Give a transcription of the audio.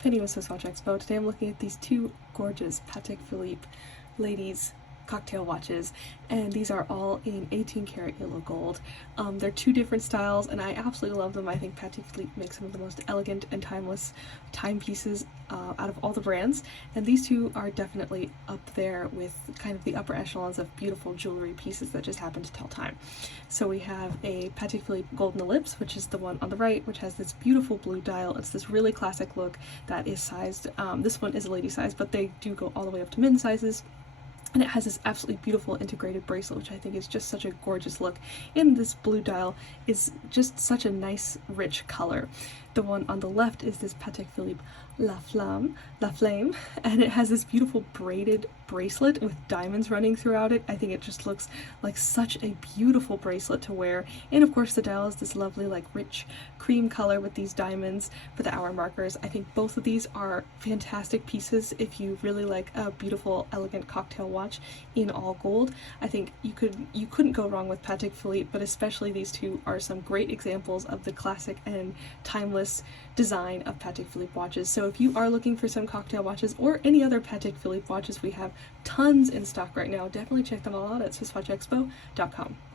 Penny with SwissWatchExpo. Today I'm looking at these two gorgeous Patek Philippe ladies cocktail watches, and these are all in 18 karat yellow gold. They're two different styles and I absolutely love them. I think Patek Philippe makes some of the most elegant and timeless timepieces out of all the brands, and these two are definitely up there with kind of the upper echelons of beautiful jewelry pieces that just happen to tell time. So we have a Patek Philippe Golden Ellipse, which is the one on the right, which has this beautiful blue dial. It's this really classic look that is sized, this one is a lady size, but they do go all the way up to men's sizes. And it has this absolutely beautiful integrated bracelet, which I think is just such a gorgeous look. And this blue dial is just such a nice, rich color. The one on the left is this Patek Philippe La Flamme, and it has this beautiful braided bracelet with diamonds running throughout it. I think it just looks like such a beautiful bracelet to wear. And of course the dial is this lovely, like, rich cream color with these diamonds for the hour markers. I think both of these are fantastic pieces if you really like a beautiful, elegant cocktail watch in all gold. I think you couldn't go wrong with Patek Philippe, but especially these two are some great examples of the classic and timeless design of Patek Philippe watches. So if you are looking for some cocktail watches or any other Patek Philippe watches, we have tons in stock right now. Definitely check them all out at SwissWatchExpo.com.